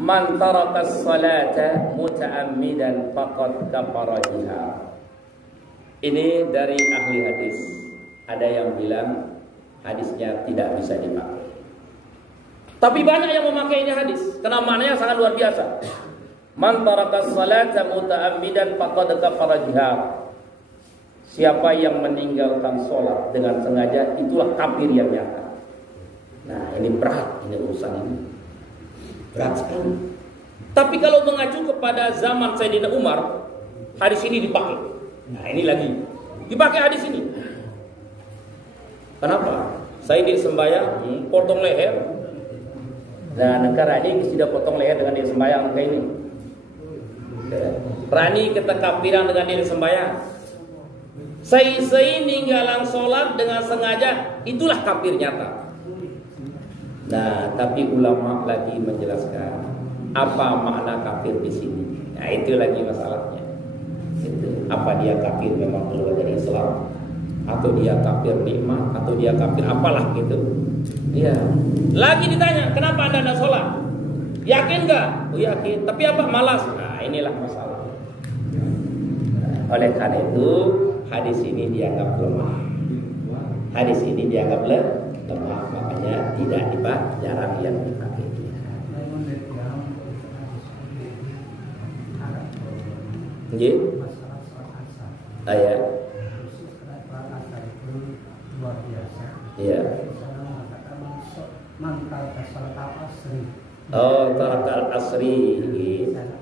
Man tarakas salata muta'ammidan faqad kafara biha. Ini dari ahli hadis. Ada yang bilang hadisnya tidak bisa dipakai. Tapi banyak yang memakai ini hadis karena maknanya sangat luar biasa. Man tarakas salata muta'ammidan faqad kafara biha. Siapa yang meninggalkan sholat dengan sengaja, itulah kafir yang nyata. Nah, ini berat, ini urusan ini berat sekali. Tapi kalau mengacu kepada zaman Sayyidina Umar, hadis ini dipakai. Nah, ini lagi dipakai hadis ini. Kenapa? Saya di sembahyang potong leher. Nah, negara ini sudah potong leher dengan dia sembahyang kayak ini. Rani ketekafiran dengan dia sembahyang. Saya ninggalan sholat dengan sengaja, itulah kafir nyata. Nah, tapi ulama lagi menjelaskan apa makna kafir di sini. Nah, itu lagi masalahnya. Itu. Apa dia kafir memang keluar dari Islam, atau dia kafir nikmat, atau dia kafir apalah gitu. Iya. Lagi ditanya, kenapa Anda tidak sholat? Yakin nggak? Oh, yakin. Tapi apa? Malas. Nah, inilah masalah. Nah, oleh karena itu hadis ini dianggap lemah. Hadis ini dianggap lemah, makanya tidak dipakai, jarang yang dipakai. Nggih. Ayat. Iya. Oh, tarakal asri.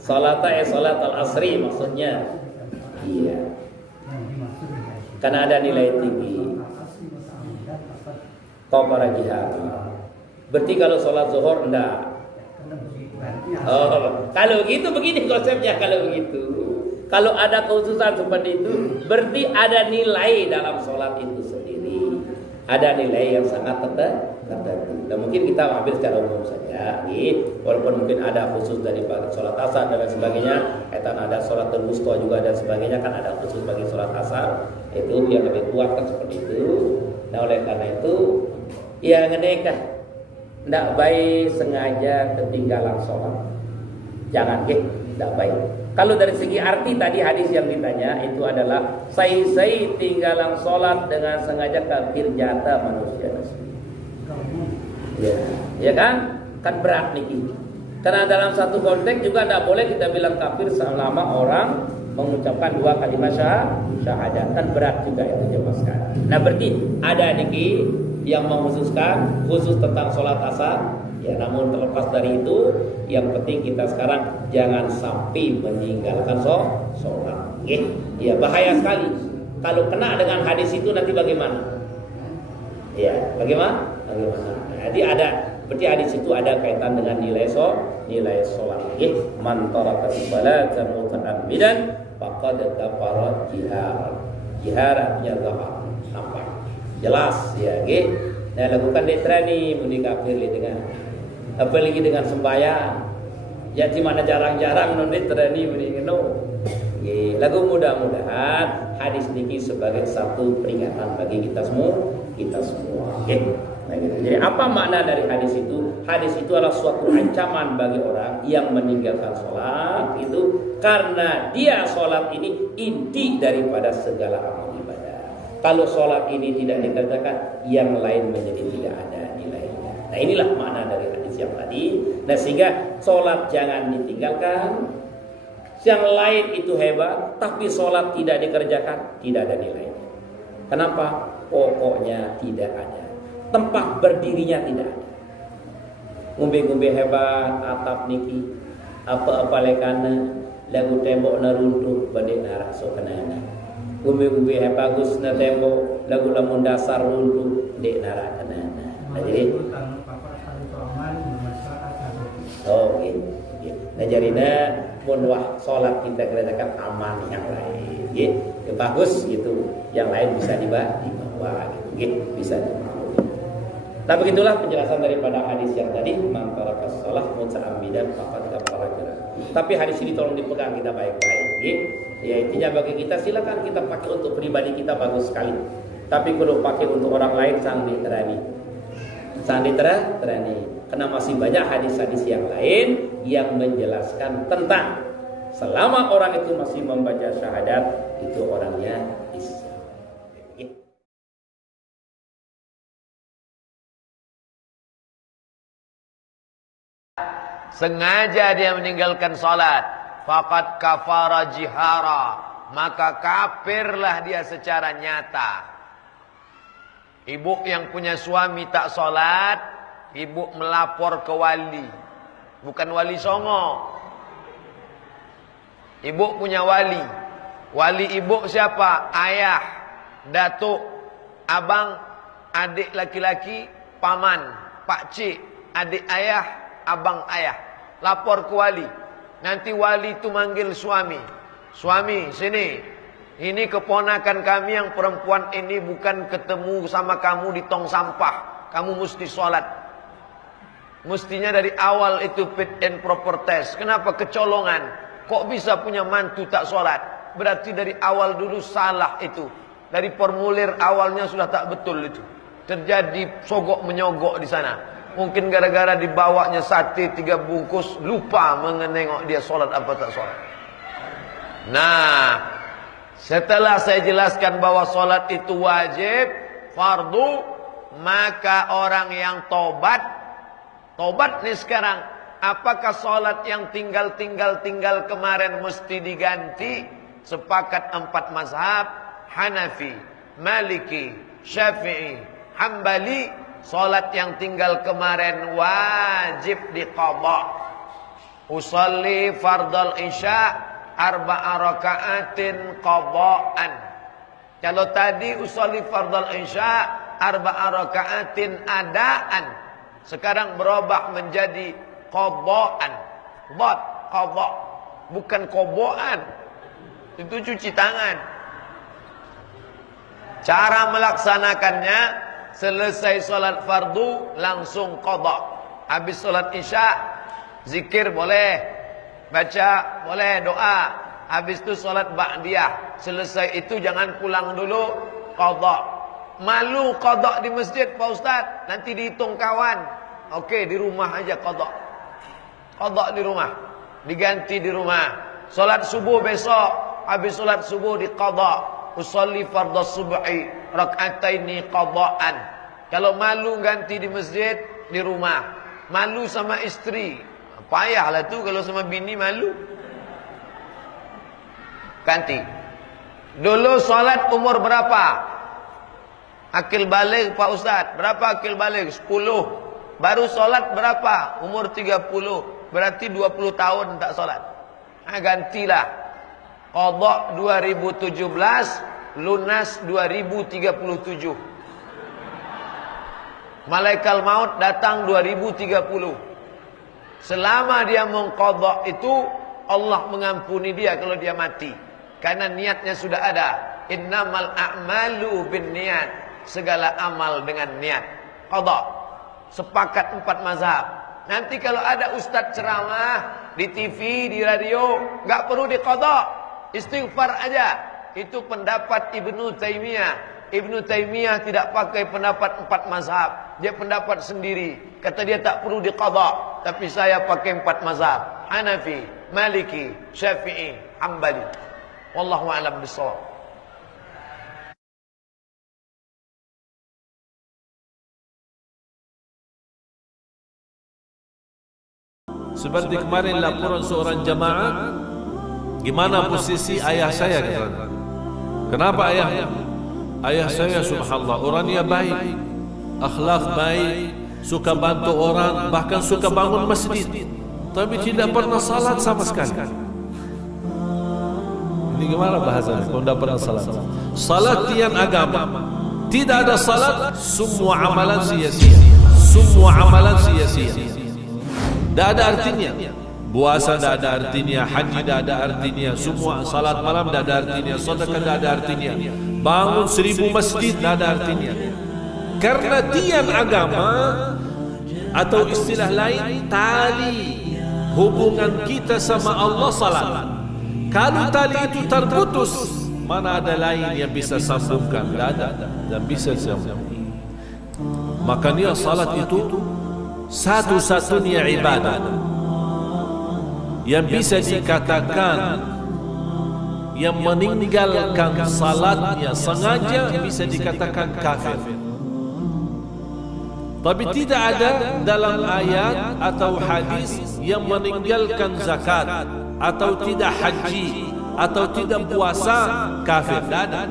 Salat al-asri maksudnya. Iya. Karena ada nilai tinggi. Kafara jihad. Berarti kalau sholat zuhur enggak. Oh, kalau gitu begini konsepnya kalau begitu. Kalau ada khususan seperti itu, berarti ada nilai dalam sholat itu sendiri. Ada nilai yang sangat tertentu. Dan mungkin kita ambil secara umum saja, walaupun mungkin ada khusus dari sholat asar dan sebagainya, kaitan ada sholat wusta juga dan sebagainya, kan ada khusus bagi sholat asar. Itu yang lebih kuat kan seperti itu. Nah, oleh karena itu, ya ngedekah, tidak baik sengaja ketinggalan sholat. Jangan tidak baik. Kalau dari segi arti tadi hadis yang ditanya itu adalah saya tinggalan sholat dengan sengaja kafir jata manusia. Ya kan? Kan berat nih. Karena dalam satu konteks juga tidak boleh kita bilang kafir selama orang mengucapkan dua kalimat syahadat. Kan berat juga itu jemaah sekalian. Nah, berarti ada nih yang mengkhususkan khusus tentang sholat asar. Ya, namun terlepas dari itu, yang penting kita sekarang jangan sampai meninggalkan sholat. Ya, bahaya sekali. Kalau kena dengan hadis itu nanti bagaimana? Ya, bagaimana? Jadi berarti hadis itu ada kaitan dengan nilai sholat. Man taraka salata muta'ammidan faqad kafara jihar. Jihar artinya zahar, nampak, jelas ya. Nah, lakukan detrani muni kafir dengan apalagi dengan sembahyang. Ya di mana jarang-jarang non detrani muni no. Lagu mudah-mudahan hadis ini sebagai satu peringatan bagi kita semua. Nah, gitu. Jadi apa makna dari hadis itu? Hadis itu adalah suatu ancaman bagi orang yang meninggalkan sholat itu karena dia sholat ini inti daripada segala amal ibadah. Kalau sholat ini tidak dikerjakan, yang lain menjadi tidak ada nilainya. Nah, inilah makna dari hadis yang tadi. Nah, sehingga sholat jangan ditinggalkan. Yang lain itu hebat, tapi sholat tidak dikerjakan, tidak ada nilainya. Kenapa? Pokoknya tidak ada. Tempat berdirinya tidak ada. Ngumbe-ngumbe hebat, atap niki, apa-apa lekana, lagu tembok naruntuh, badai narak sokanana. Ngumbe-ngumbe hebat bagus na tembok, lagu lamun dasar runtuh, dek narak kanana. Nah, jadi, oh gitu. Nah, jadinya munwah sholat kita kerjakan aman yang lain, gitu. Ya, bagus gitu. Yang lain bisa dibawa, gitu. Bisa dibawa. Nah, begitulah penjelasan daripada hadis yang tadi, man tarakas shalah muta'ammidan faqad kafara. Tapi hadis ini tolong dipegang kita baik-baik, gitu. Ya, intinya bagi kita silakan kita pakai untuk pribadi kita bagus sekali. Tapi kalau pakai untuk orang lain sangat diterani. Karena masih banyak hadis-hadis yang lain yang menjelaskan tentang selama orang itu masih membaca syahadat, itu orangnya Islam. Sengaja dia meninggalkan salat, faqad kafara jihara, maka kafirlah dia secara nyata. Ibu yang punya suami tak salat, ibu melapor ke wali. Bukan wali Songo. Ibu punya wali. Wali ibu siapa? Ayah, datuk, abang, adik laki-laki, paman, pakcik, adik ayah, abang ayah. Lapor ke wali. Nanti wali itu manggil suami. Suami, sini. Ini keponakan kami yang perempuan ini bukan ketemu sama kamu di tong sampah. Kamu mesti sholat. Mestinya dari awal itu fit and proper test. Kenapa kecolongan? Kok bisa punya mantu tak sholat? Berarti dari awal dulu salah itu. Dari formulir awalnya sudah tak betul itu. Terjadi sogok menyogok di sana. Mungkin gara-gara dibawanya sate 3 bungkus, lupa mengenengok dia sholat apa tak sholat. Nah, setelah saya jelaskan bahwa sholat itu wajib, fardu, maka orang yang tobat nih sekarang, apakah sholat yang tinggal kemarin mesti diganti? Sepakat 4 mazhab, Hanafi, Maliki, Syafi'i, Hambali, sholat yang tinggal kemarin wajib diqadha. Usalli fardal isya' 4 raka'atin qadha'an. Kalau tadi usolli fardal isya 4 raka'atin adaan, sekarang berubah menjadi qadha'an. Dhad, qadha, bukan qadha'an. Itu cuci tangan. Cara melaksanakannya, selesai salat fardu langsung qadha. Habis salat isya zikir boleh, baca boleh, doa. Habis itu sholat ba'diyah. Selesai itu jangan pulang dulu, qadha. Malu qadha di masjid Pak Ustaz, nanti dihitung kawan. Oke, di rumah aja qadha. Qadha di rumah, diganti di rumah. Sholat subuh besok, habis sholat subuh di qadha. Usolli fardhas subhi rak'ataini qadha'an. Kalau malu ganti di masjid, di rumah. Malu sama istri, payahlah tu kalau sama bini malu. Ganti. Dulu salat umur berapa? Akil balik Pak Ustaz. Berapa akil balik? 10. Baru salat berapa? Umur 30. Berarti 20 tahun tak salat. Gantilah. Qadha 2017, lunas 2037. Malaikat maut datang 2030. Selama dia mengqadha itu, Allah mengampuni dia kalau dia mati. Karena niatnya sudah ada. Innamal a'malu binniyat. Segala amal dengan niat. Qadha. Sepakat 4 mazhab. Nanti kalau ada ustaz ceramah di TV, di radio, enggak perlu diqadha. Istighfar aja. Itu pendapat Ibnu Taimiyah. Ibnu Taimiyah tidak pakai pendapat 4 mazhab. Dia pendapat sendiri. Kata dia tak perlu diqadha. Tapi saya pakai 4 mazhab. Hanafi, Maliki, Syafi'i, Hambali. Wallahu a'lam bishawab. Seperti kemarin laporan seorang jamaah, gimana posisi ayah saya? Kenapa ayah? Ayah saya subhanallah orangnya baik, akhlak baik, suka bantu orang, bahkan suka bangun masjid, tapi tidak pernah salat sama sekali. Ini gimana bahasanya? Kalau tidak pernah salat. Salat tiang agama. Tidak ada salat, semua amalan sia-sia. Semua amalan sia-sia. Tidak ada artinya. Puasa tidak ada artinya, haji tidak ada artinya, semua salat malam tidak ada artinya, sedekah tidak ada artinya, bangun 1000 masjid tidak ada artinya. Karena tiang agama atau istilah lain tali hubungan kita sama Allah salat. Kalau tali itu terputus, mana ada lain yang bisa sambungkan? Tidak ada, dan bisa sambung. Makanya salat itu satu-satunya ibadah yang bisa dikatakan yang meninggalkan salatnya sengaja bisa dikatakan kafir. Tapi tidak ada dalam ayat atau hadis yang meninggalkan zakat atau tidak haji atau tidak puasa kafir. Tidak ada.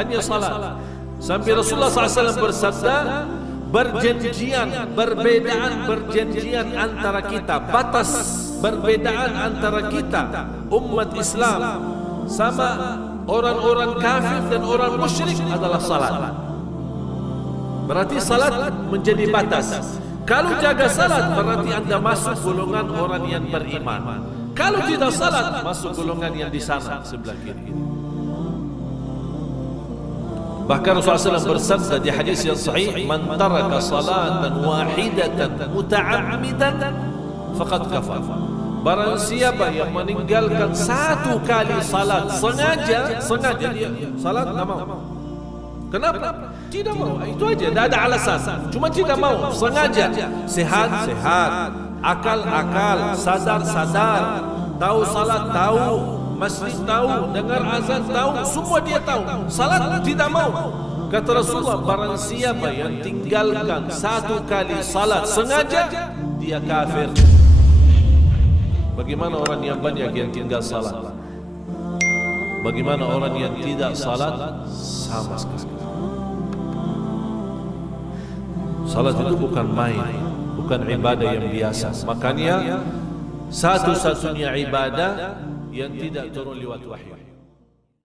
Hanya salat. Sampai Rasulullah SAW bersabda, berjadian antara kita, batas perbedaan antara kita umat Islam sama orang-orang kafir dan orang musyrik adalah salat. Berarti salat menjadi batas. Kalau jaga salat berarti anda masuk golongan orang yang beriman. Kalau tidak salat masuk golongan yang di sana sebelah kiri. Bahkan Rasulullah SAW bersabda di hadis yang sahih, "Man taraka salatan wahidatan muta'ammidan faqad kafar." Barang siapa yang meninggalkan satu kali salat sengaja dia salat tak mau. Kenapa? Tidak mau. Itu aja, tidak ada alasan. Cuma tidak mau, sengaja. Sehat, akal, sadar, tahu salat, tahu masjid, tahu dengar azan, tahu semua dia tahu. Salat tidak mau. Kata Rasulullah, barang siapa yang tinggalkan satu kali salat sengaja, dia kafir. Bagaimana orang yang banyak yang tinggal salat? Bagaimana orang yang tidak salat? Sama sekali. Salat itu bukan main, bukan ibadah yang biasa. Makanya satu-satunya ibadah yang tidak turun lewat wahyu.